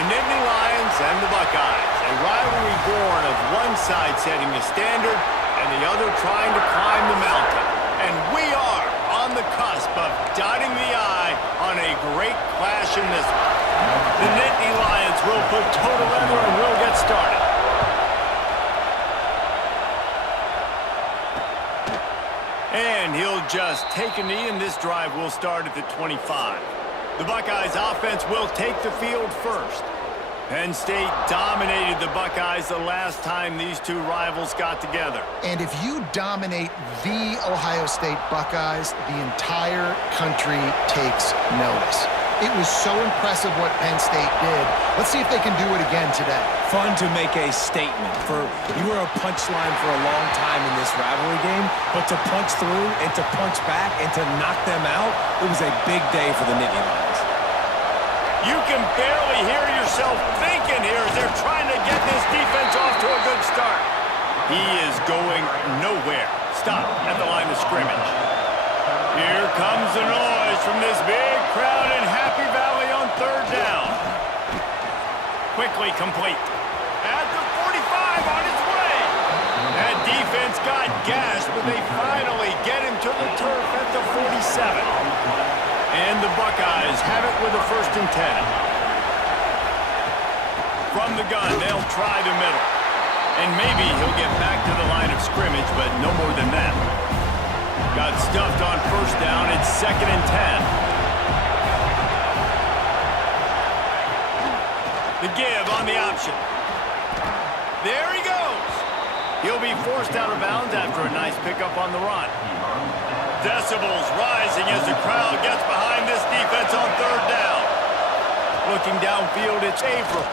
The Nittany Lions and the Buckeyes, a rivalry born of one side setting the standard and the other trying to climb the mountain. And we are on the cusp of dotting the I on a great clash in this one. The Nittany Lions will put toe to leather and will get started. And he'll just take a knee, and this drive will start at the 25. The Buckeyes offense will take the field first. Penn State dominated the Buckeyes the last time these two rivals got together. And if you dominate the Ohio State Buckeyes, the entire country takes notice. It was so impressive what Penn State did. Let's see if they can do it again today. Fun to make a statement. You were a punchline for a long time in this rivalry game, but to punch through and to punch back and to knock them out, it was a big day for the Nittany Lions. You can barely hear yourself thinking here as they're trying to get this defense off to a good start. He is going nowhere. Stop at the line of scrimmage. Here comes the noise from this big crowd in Happy Valley on third down. Quickly complete. At the 45 on his way. That defense got gashed, but they finally get him to the turf at the 47. And the Buckeyes have it with a 1st and 10. From the gun, they'll try the middle. And maybe he'll get back to the line of scrimmage, but no more than that. Got stuffed on 1st down. It's 2nd and 10. The give on the option. There he goes. He'll be forced out of bounds after a nice pickup on the run. Decibels rising as the crowd gets behind this defense on 3rd down. Looking downfield, it's April.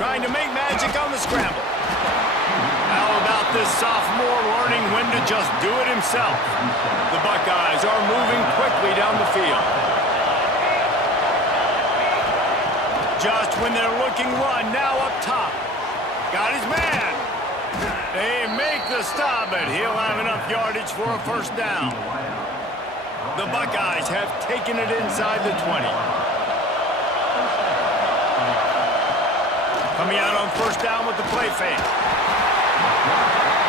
Trying to make magic on the scramble. How about this sophomore learning when to just do it himself? The Buckeyes are moving quickly down the field. Just when they're looking run, now up top. Got his man. They make the stop, but he'll have enough yardage for a 1st down. The Buckeyes have taken it inside the 20. Coming out on 1st down with the play fake.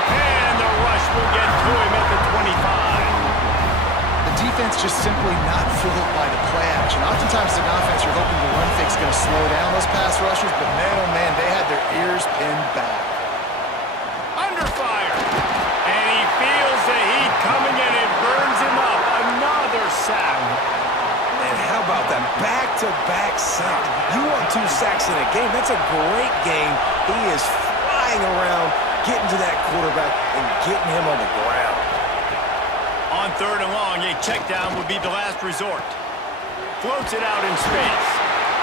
And the rush will get to him at the 25. The defense just simply not fooled by the play action. Oftentimes an offense, you're hoping the run fake's going to slow down those pass rushers, but man, oh man, they had their ears pinned back. Under fire. And he feels the heat coming and it burns him up. Another sack. And how about that back-to-back sack? You want 2 sacks in a game. That's a great game. He is flying around, getting to that quarterback and getting him on the ground. On 3rd and long, a check down would be the last resort. Floats it out in space.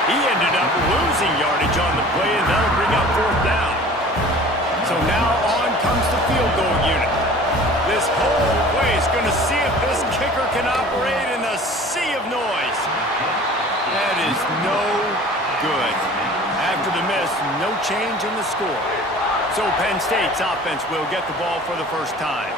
He ended up losing yardage on the play, and that'll bring up 4th down. So now on comes the field goal unit. This whole place going to see if this kicker can operate in the sea of noise. That is no good. After the miss, no change in the score. So Penn State's offense will get the ball for the 1st time.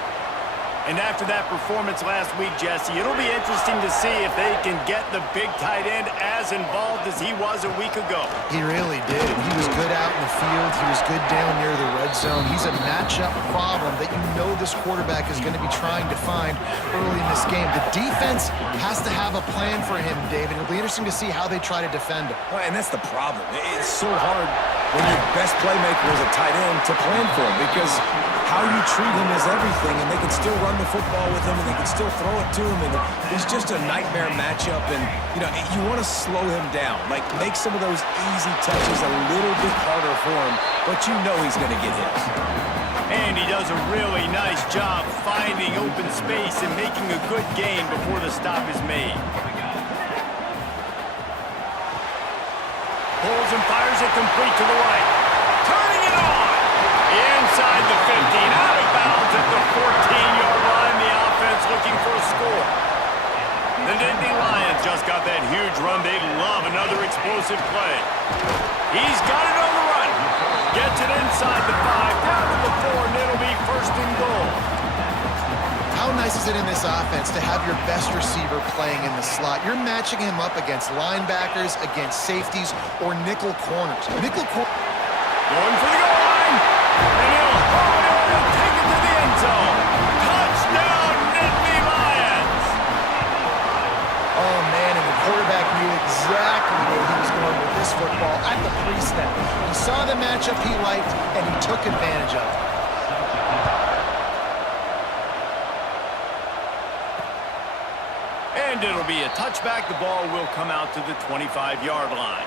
And after that performance last week, Jesse, it'll be interesting to see if they can get the big tight end as involved as he was a week ago. He really did. He was good out in the field. He was good down near the red zone. He's a matchup problem that you know this quarterback is going to be trying to find early in this game. The defense has to have a plan for him, David. It'll be interesting to see how they try to defend him. Well, and that's the problem. It's so hard when your best playmaker is a tight end to plan for him, because how you treat him is everything, and they can still run the football with him, and they can still throw it to him, and it's just a nightmare matchup. And you want to slow him down, like make some of those easy touches a little bit harder for him, but you know he's going to get hit. And he does a really nice job finding open space and making a good gain before the stop is made. and fires it complete to the right. Turning it on. Inside the 15, out of bounds at the 14-yard line. The offense looking for a score. The Nittany Lions just got that huge run. They love another explosive play. He's got it on the run. Gets it inside the 5, down to the 4, and it'll be first and goal. How nice is it in this offense to have your best receiver playing in the slot? You're matching him up against linebackers, against safeties, or nickel corners. Nickel corner. Going for the goal line. And he'll haul it over and take it to the end zone. Touchdown, Nittany Lions. Oh, man, and the quarterback knew exactly where he was going with this football at the pre-snap. He saw the matchup he liked, and he took advantage of it. And it'll be a touchback. The ball will come out to the 25-yard line.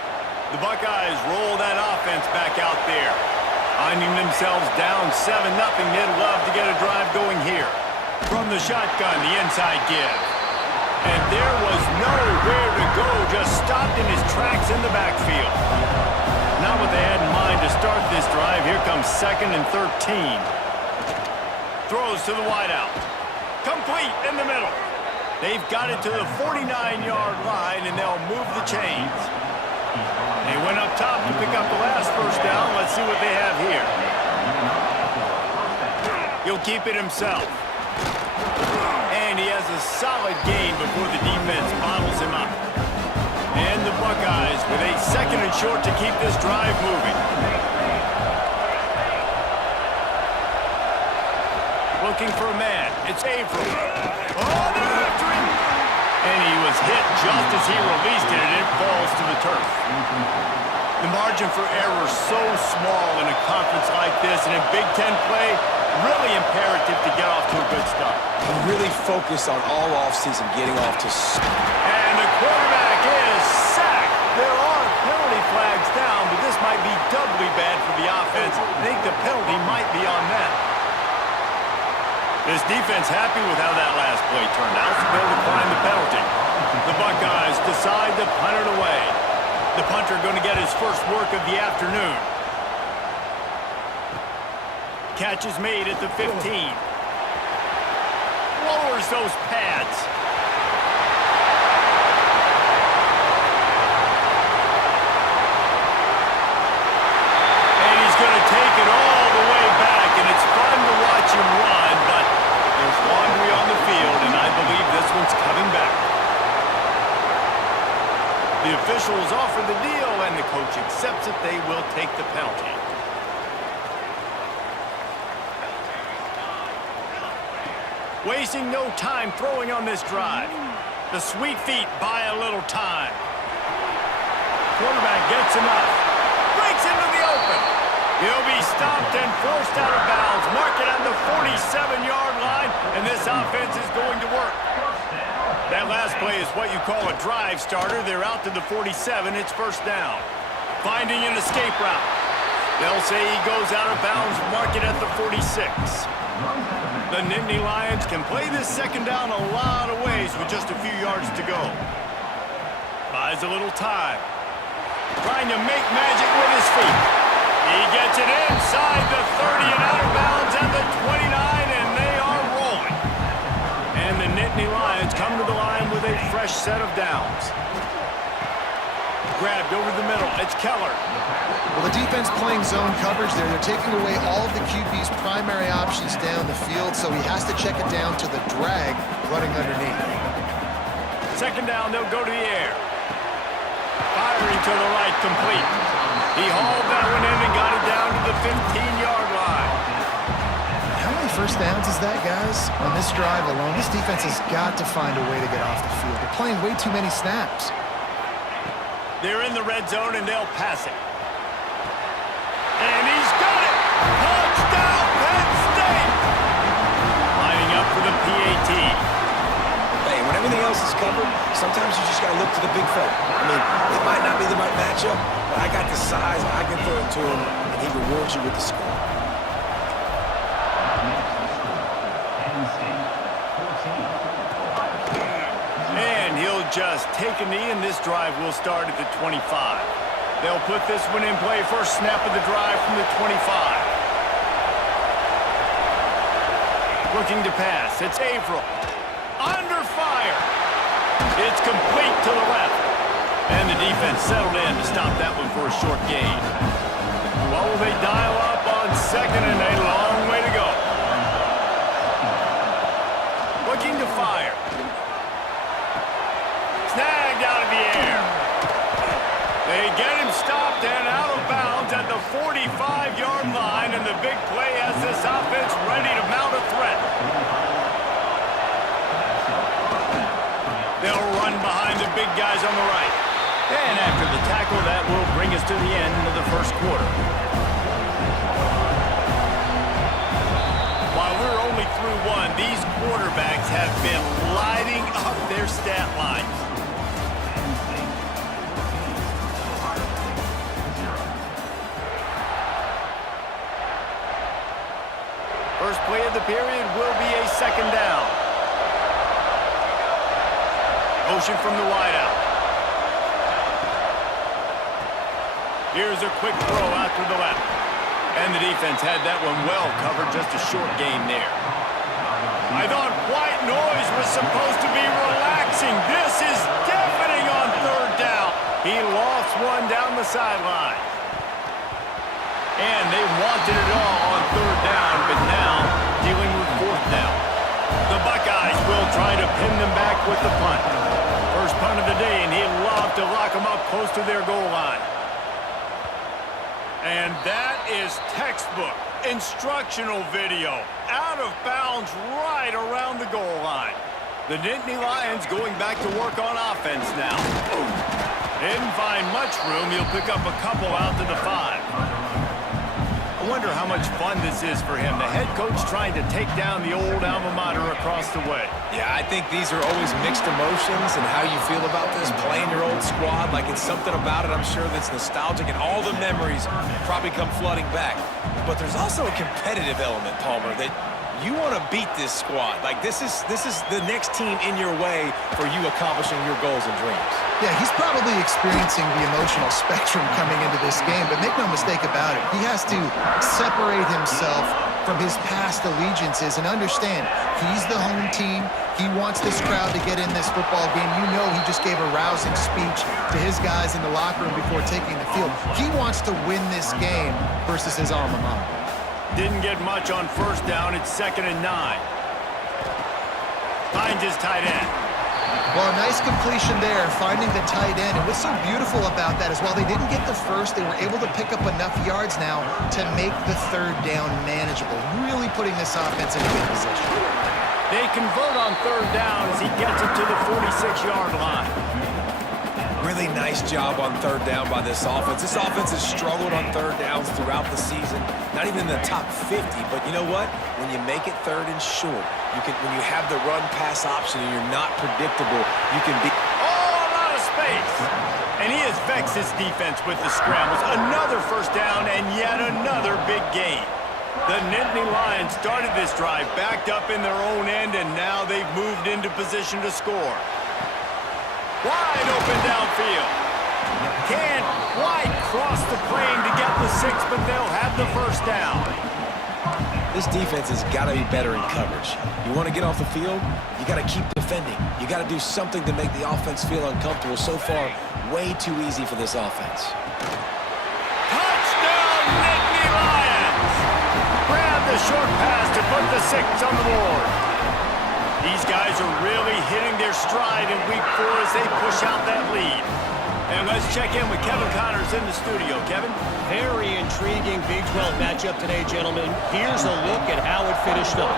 The Buckeyes roll that offense back out there. Finding themselves down 7-0. They'd love to get a drive going here. From the shotgun, the inside give. And there was nowhere to go. Just stopped in his tracks in the backfield. Not what they had in mind to start this drive. Here comes 2nd and 13. Throws to the wideout. Complete in the middle. They've got it to the 49-yard line, and they'll move the chains. They went up top to pick up the last first down. Let's see what they have here. He'll keep it himself. And he has a solid gain before the defense bottles him up. And the Buckeyes with a 2nd and short to keep this drive moving. Looking for a man. It's Averill. Oh, they're after him. And he was hit just as he released it, and it falls to the turf. The margin for error so small in a conference like this, and in Big Ten play, really imperative to get off to a good start. And really focus on all offseason getting off to... And the quarterback is sacked. There are penalty flags down, but this might be doubly bad for the offense. I think the penalty might be on them. This defense happy with how that last play turned out, so they'll decline the penalty. The Buckeyes decide to punt it away. The punter going to get his first work of the afternoon. Catch is made at the 15. Lowers those pads. And he's going to take it all the way back, and it's fun to watch him run, but there's laundry on the field, and I believe this one's coming back. The officials offer the deal, and the coach accepts it. They will take the penalty. Wasting no time throwing on this drive. The sweet feet buy a little time. Quarterback gets enough. Breaks into the open. He'll be stopped and forced out of bounds. Mark it on the 47-yard line, and this offense is going to work. That last play is what you call a drive starter. They're out to the 47. It's first down. Finding an escape route. They'll say he goes out of bounds. Mark it at the 46. The Nittany Lions can play this second down a lot of ways with just a few yards to go. Buys a little time. Trying to make magic with his feet. He gets it inside the 30 and out of bounds at the 29, and they are rolling. And the Nittany Lions come to the line with a fresh set of downs. Grabbed over the middle. It's Keller. Well, the defense playing zone coverage there. They're taking away all of the QB's primary options down the field, so he has to check it down to the drag running underneath. Second down, they'll go to the air. Firing to the right, complete. He hauled that one in and got it down to the 15-yard line. How many first downs is that, guys? On this drive alone, this defense has got to find a way to get off the field. They're playing way too many snaps. They're in the red zone, and they'll pass it. And he's got it! Touchdown, Penn State! Lining up for the PAT. Hey, when everything else is covered, sometimes you just got to look to the big fella. I mean, it might not be the right matchup, but I got the size, I can throw it to him, and he rewards you with the score. And he'll just take a knee, and this drive will start at the 25. They'll put this one in play. First snap of the drive from the 25. Looking to pass. It's Averill. Under fire. It's complete to the left. And the defense settled in to stop that one for a short gain. What will they dial up on second and a long way to go? Looking to fire. Snagged out of the air. They get him stopped and out of bounds at the 45-yard line, and the big play has this offense ready to mount a threat. They'll run behind the big guys on the right. And after the tackle, that will bring us to the end of the first quarter. While we're only through one, these quarterbacks have been lighting up their stat lines. First play of the period will be a second down. Motion from the wideout. Here's a quick throw out to the left. And the defense had that one well covered, just a short gain there. I thought white noise was supposed to be relaxing. This is deafening on third down. He lost one down the sideline. And they wanted it all on third down, but now dealing with fourth down. The Buckeyes will try to pin them back with the punt. First punt of the day, and he'd love to lock them up close to their goal line. And that is textbook instructional video. Out of bounds right around the goal line. The Nittany Lions going back to work on offense now. Didn't find much room. He'll pick up a couple out to the 5. I wonder how much fun this is for him. The head coach trying to take down the old alma mater across the way. Yeah, I think these are always mixed emotions and how you feel about this, playing your old squad. Like, it's something about it, I'm sure, that's nostalgic, and all the memories probably come flooding back. But there's also a competitive element, Palmer, that you want to beat this squad. Like, this is the next team in your way for you accomplishing your goals and dreams. Yeah, he's probably experiencing the emotional spectrum coming into this game, but make no mistake about it, he has to separate himself from his past allegiances and understand he's the home team. He wants this crowd to get in this football game. You know he just gave a rousing speech to his guys in the locker room before taking the field. He wants to win this game versus his alma mater. Didn't get much on first down. It's 2nd and 9. Finds his tight end. Well, a nice completion there, finding the tight end. And what's so beautiful about that is while they didn't get the first, they were able to pick up enough yards now to make the third down manageable, really putting this offense in a good position. They convert on third down as he gets it to the 46-yard line. Really nice job on third down by this offense. This offense has struggled on third downs throughout the season. Not even in the top 50, but you know what? When you make it third and short, when you have the run-pass option and you're not predictable, you can be... Oh, a lot of space. And he has vexed his defense with the scrambles. Another first down and yet another big gain. The Nittany Lions started this drive backed up in their own end, and now they've moved into position to score. Wide open downfield. Can't quite cross the plane to get the 6, but they'll have the first down. This defense has got to be better in coverage. You want to get off the field, you got to keep defending. You got to do something to make the offense feel uncomfortable. So far, way too easy for this offense. Touchdown, Nittany Lions! Grab the short pass to put the 6 on the board. These guys are really hitting their stride in week 4 as they push out that lead. And let's check in with Kevin Connors in the studio. Kevin? Very intriguing Big 12 matchup today, gentlemen. Here's a look at how it finished up.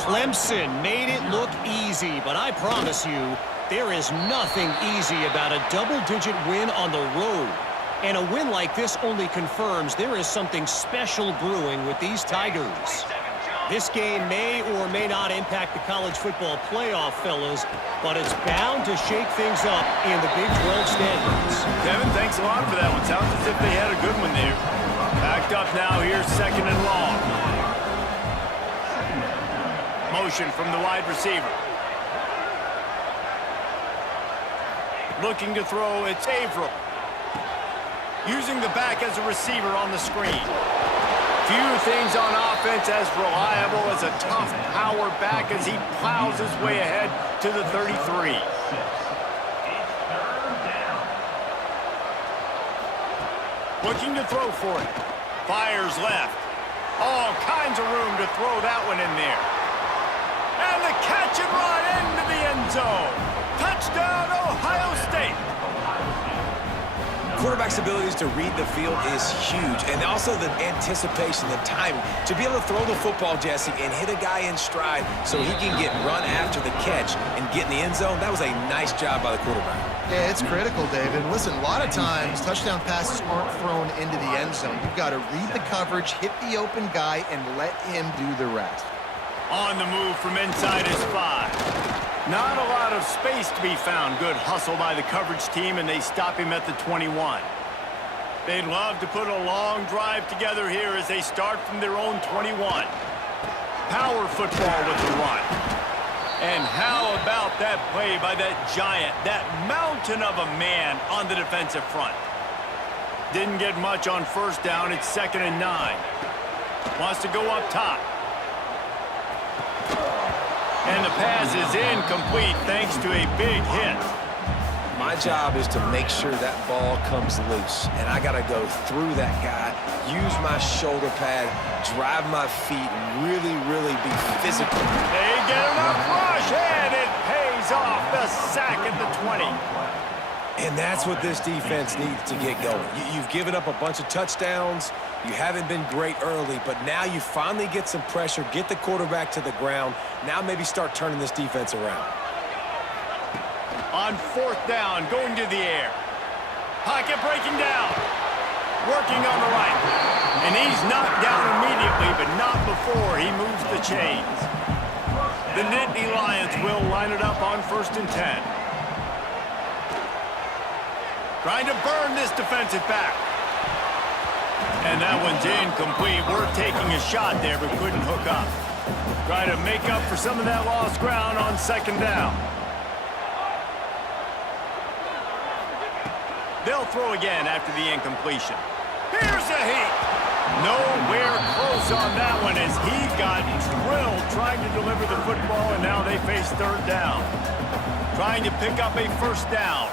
Clemson made it look easy, but I promise you, there is nothing easy about a double-digit win on the road. And a win like this only confirms there is something special brewing with these Tigers. This game may or may not impact the college football playoff, fellas, but it's bound to shake things up in the Big 12 standings. Kevin, thanks a lot for that one. Sounds as if they had a good one there. Backed up now, here's 2nd and long. Motion from the wide receiver. Looking to throw, it's Averill. using the back as a receiver on the screen. Few things on offense as reliable as a tough power back as he plows his way ahead to the 33. Looking to throw for it. Fires left. All kinds of room to throw that one in there. And the catch and run into the end zone. Touchdown, Ohio State. Quarterback's abilities to read the field is huge, and also the anticipation, the timing. To be able to throw the football, Jesse, and hit a guy in stride so he can get run after the catch and get in the end zone, that was a nice job by the quarterback. Yeah, it's critical, David. Listen, a lot of times, touchdown passes aren't thrown into the end zone. You've got to read the coverage, hit the open guy, and let him do the rest. On the move from inside his 5. Not a lot of space to be found. Good hustle by the coverage team, and they stop him at the 21. They'd love to put a long drive together here as they start from their own 21. Power football with the run. And how about that play by that giant, that mountain of a man on the defensive front? Didn't get much on first down. It's 2nd and 9. Wants to go up top. And the pass is incomplete thanks to a big hit. My job is to make sure that ball comes loose, and I got to go through that guy, use my shoulder pad, drive my feet, and really, really be physical. They get enough rush, and it pays off the sack at the 20. And that's what this defense needs to get going. You've given up a bunch of touchdowns. You haven't been great early, but now you finally get some pressure, get the quarterback to the ground. Now maybe start turning this defense around. On 4th down, going to the air. Pocket breaking down. Working on the right. And he's knocked down immediately, but not before he moves the chains. The Nittany Lions will line it up on 1st and 10. Trying to burn this defensive back. And that one's incomplete. We're taking a shot there, but couldn't hook up. Try to make up for some of that lost ground on 2nd down. They'll throw again after the incompletion. Here's a heat. Nowhere close on that one as he got drilled trying to deliver the football, and now they face 3rd down. Trying to pick up a 1st down.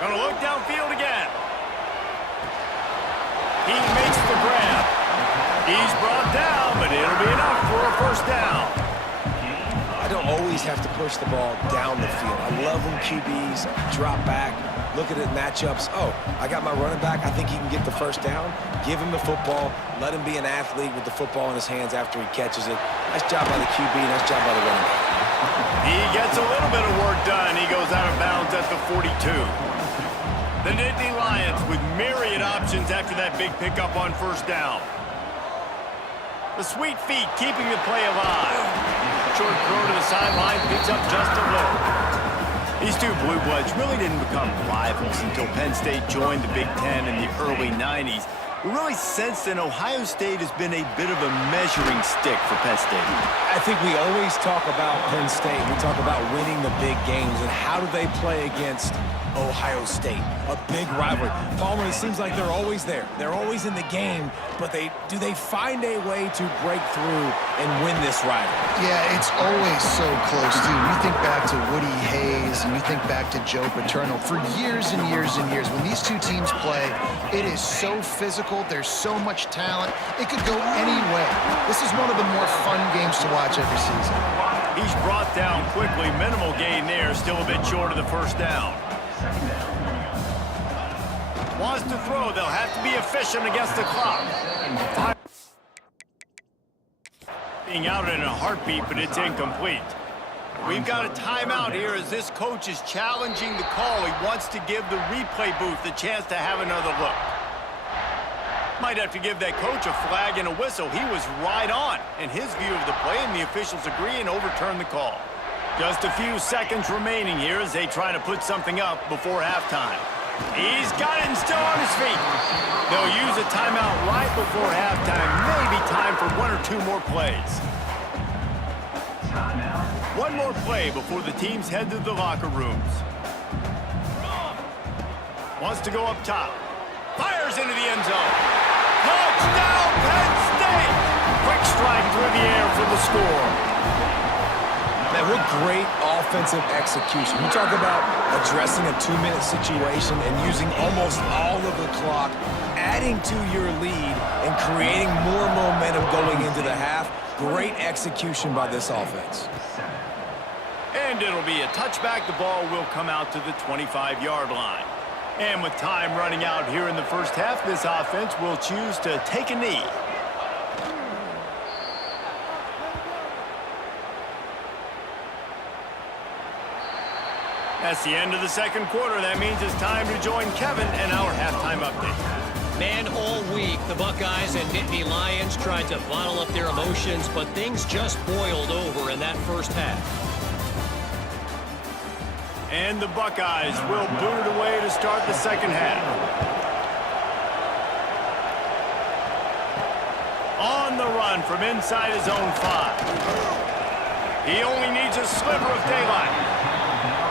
Gonna look downfield again. He makes the grab. He's brought down, but it'll be enough for a 1st down. I don't always have to push the ball down the field. I love when QBs drop back, look at it matchups. Oh, I got my running back. I think he can get the 1st down. Give him the football. Let him be an athlete with the football in his hands after he catches it. Nice job by the QB. Nice job by the running back. He gets a little bit of work done. He goes out of bounds at the 42. The Nittany Lions with myriad options after that big pickup on 1st down. The sweet feet keeping the play alive. Short throw to the sideline, picks up just a little. These two Blue Bloods really didn't become rivals until Penn State joined the Big Ten in the early 90s. We really sense that Ohio State has been a bit of a measuring stick for Penn State. I think we always talk about Penn State. We talk about winning the big games and how do they play against Ohio State, a big rivalry. Palmer, it seems like they're always there. They're always in the game, but do they find a way to break through and win this rivalry? Yeah, it's always so close, too. You think back to Woody Hayes and you think back to Joe Paterno. For years and years and years, when these two teams play, it is so physical. There's so much talent. It could go any way. This is one of the more fun games to watch every season. He's brought down quickly. Minimal gain there. Still a bit short of the 1st down. Wants to throw. They'll have to be efficient against the clock. Being out in a heartbeat, but it's incomplete. We've got a timeout here as this coach is challenging the call. He wants to give the replay booth a chance to have another look. Might have to give that coach a flag and a whistle. He was right on in his view of the play, and the officials agree and overturn the call. Just a few seconds remaining here as they try to put something up before halftime. He's got it and still on his feet. They'll use a timeout right before halftime. Maybe time for 1 or 2 more plays. One more play before the teams head to the locker rooms. Wants to go up top. Fires into the end zone. Touchdown, Penn State! Quick strike through the air for the score. Man, what great offensive execution. You talk about addressing a 2-minute situation and using almost all of the clock, adding to your lead and creating more momentum going into the half. Great execution by this offense. And it'll be a touchback. The ball will come out to the 25-yard line. And with time running out here in the first half, this offense will choose to take a knee. That's the end of the second quarter. That means it's time to join Kevin and our halftime update. Man, all week, the Buckeyes and Nittany Lions tried to bottle up their emotions, but things just boiled over in that first half. And the Buckeyes will boot it away to start the second half. On the run from inside his own 5. He only needs a sliver of daylight.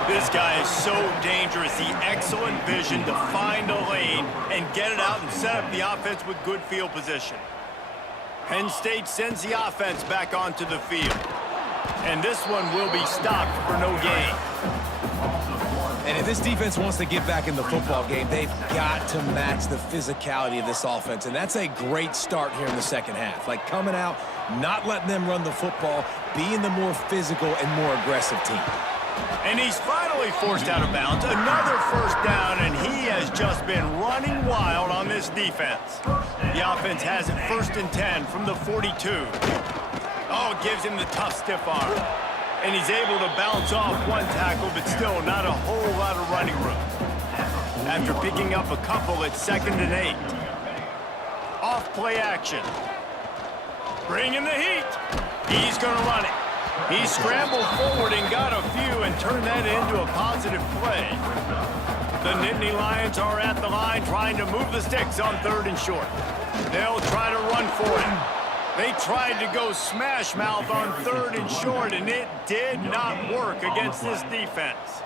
This guy is so dangerous. The excellent vision to find a lane and get it out and set up the offense with good field position. Penn State sends the offense back onto the field. And this one will be stopped for no gain. And if this defense wants to get back in the football game, they've got to match the physicality of this offense. And that's a great start here in the second half. Like coming out, not letting them run the football, being the more physical and more aggressive team. And he's finally forced out of bounds. Another first down, and he has just been running wild on this defense. The offense has it 1st and 10 from the 42. Oh, it gives him the tough stiff arm. And he's able to bounce off one tackle, but still not a whole lot of running room. After picking up a couple, it's 2nd and 8. Off play action. Bring in the heat. He's going to run it. He scrambled forward and got a few and turned that into a positive play. The Nittany Lions are at the line trying to move the sticks on 3rd and short. They'll try to run for it. They tried to go smash mouth on 3rd and short, and it did not work against this defense.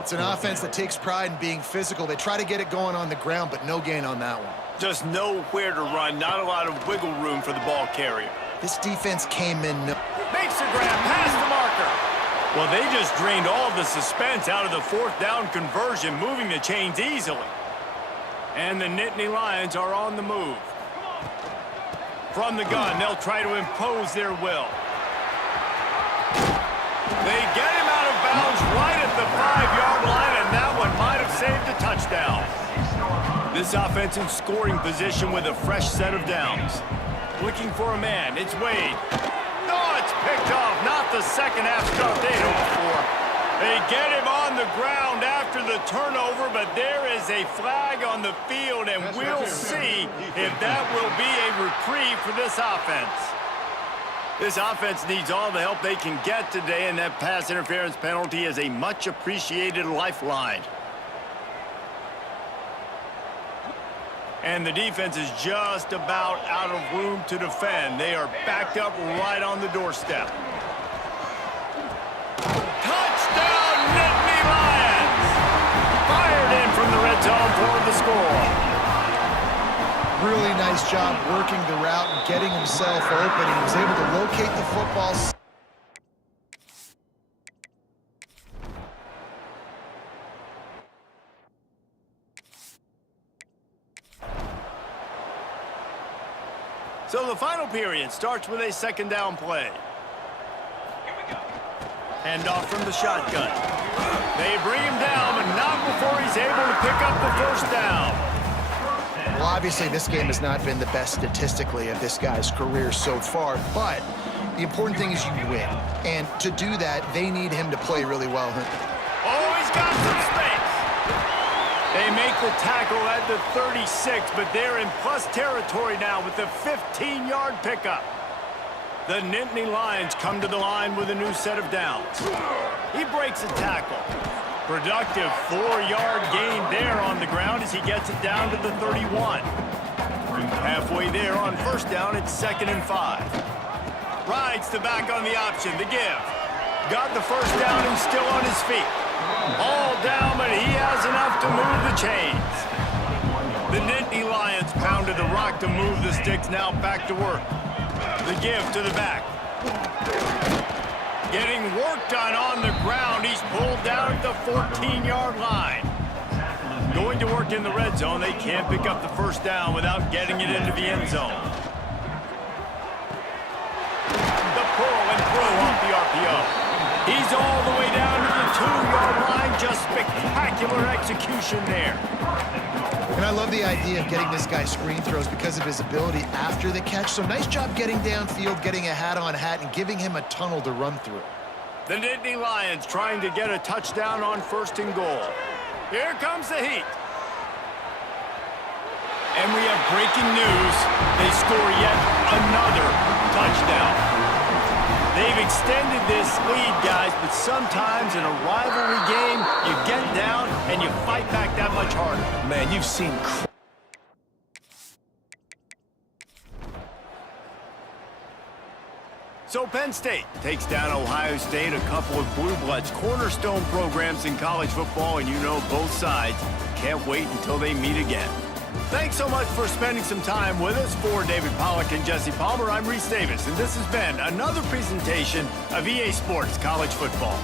It's an offense that takes pride in being physical. They try to get it going on the ground, but no gain on that one. Just nowhere to run, not a lot of wiggle room for the ball carrier. This defense came in. Makes the grab, past the marker. Well, they just drained all of the suspense out of the 4th down conversion, moving the chains easily. And the Nittany Lions are on the move. From the gun, they'll try to impose their will. They get him out of bounds right at the 5-yard line, and that one might have saved a touchdown. This offense in scoring position with a fresh set of downs. Looking for a man, it's Wade. Oh, it's picked off, not the second half start they hoped for. They get him on the ground after the turnover, but there is a flag on the field, and we'll see if that will be a reprieve for this offense. This offense needs all the help they can get today, and that pass interference penalty is a much-appreciated lifeline. And the defense is just about out of room to defend. They are backed up right on the doorstep. Touchdown, Nittany Lions! Fired in from the red zone for the score. Really nice job working the route and getting himself open. He was able to locate the football. So the final period starts with a 2nd down play. Handoff from the shotgun. They bring him down, but not before he's able to pick up the 1st down. Well, obviously, this game has not been the best statistically of this guy's career so far, but the important thing is you win. And to do that, they need him to play really well. Oh, he's got some space. They make the tackle at the 36, but they're in plus territory now with the 15-yard pickup. The Nittany Lions come to the line with a new set of downs. He breaks a tackle. Productive 4-yard gain there on the ground as he gets it down to the 31. Halfway there on 1st down, it's 2nd and 5. Rides the back on the option, the give. Got the 1st down and still on his feet. All down, but he has enough to move the chains. The Nittany Lions pounded the rock to move the sticks, now back to work. The give to the back. Getting work done on the ground. He's pulled down at the 14-yard line. Going to work in the red zone. They can't pick up the first down without getting it into the end zone. The pull and throw off the RPO. He's all the way down to the 2-yard line. Just spectacular execution there. And I love the idea of getting this guy screen throws because of his ability after the catch. So nice job getting downfield, getting a hat-on-hat, and giving him a tunnel to run through. The Nittany Lions trying to get a touchdown on 1st and goal. Here comes the heat. And we have breaking news. They score yet another touchdown. They've extended this lead, guys, but sometimes in a rivalry game, you get down and you fight back that much harder. Man, you've seen... So Penn State takes down Ohio State, a couple of blue bloods, cornerstone programs in college football, and you know both sides can't wait until they meet again. Thanks so much for spending some time with us. For David Pollack and Jesse Palmer, I'm Reese Davis, and this has been another presentation of EA Sports College Football.